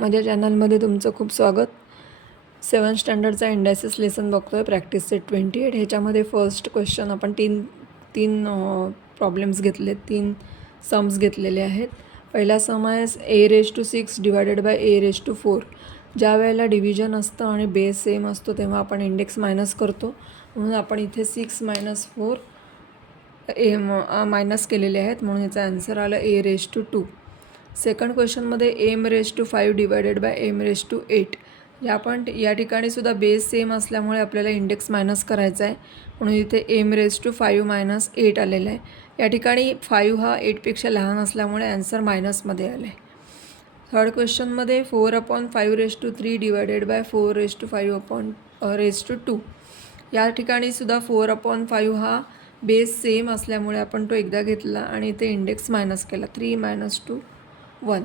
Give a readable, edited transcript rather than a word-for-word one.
माझ्या चॅनलमध्ये तुमचं खूप स्वागत. 7th स्टँडर्डचा इंडायसिस लेसन बघतो आहे, प्रॅक्टिस सेट 28. ह्याच्यामध्ये फर्स्ट क्वेश्चन आपण तीन प्रॉब्लेम्स घेतले, 3 सम्स घेतलेले आहेत. पहिला सम आहे a�6 डिवायडेड बाय a⁴. ज्या वेळेला डिव्हिजन असतं आणि बेस सेम असतो तेव्हा आपण इंडेक्स मायनस करतो, म्हणून आपण इथे 6 - 4 मायनस केलेले आहेत, म्हणून याचा आन्सर आलं a⁴. सेकंड क्वेश्चनमध्ये m⁵ डिवायडेड बाय m�8. या ठिकाणी सुद्धा बेस सेम असल्यामुळे आपल्याला इंडेक्स मायनस करायचा आहे, म्हणून इथे m⁵ - 8 आलेलं आहे. या ठिकाणी 5 हा 8पेक्षा लहान असल्यामुळे आन्सर मायनसमध्ये आलं आहे. थर्ड क्वेश्चनमध्ये 4/5⁵ डिवायडेड बाय 4/5/2. या ठिकाणी सुद्धा 4/5 हा बेस सेम असल्यामुळे आपण तो एकदा घेतला आणि इथे इंडेक्स मायनस केला, 3 - 2 1.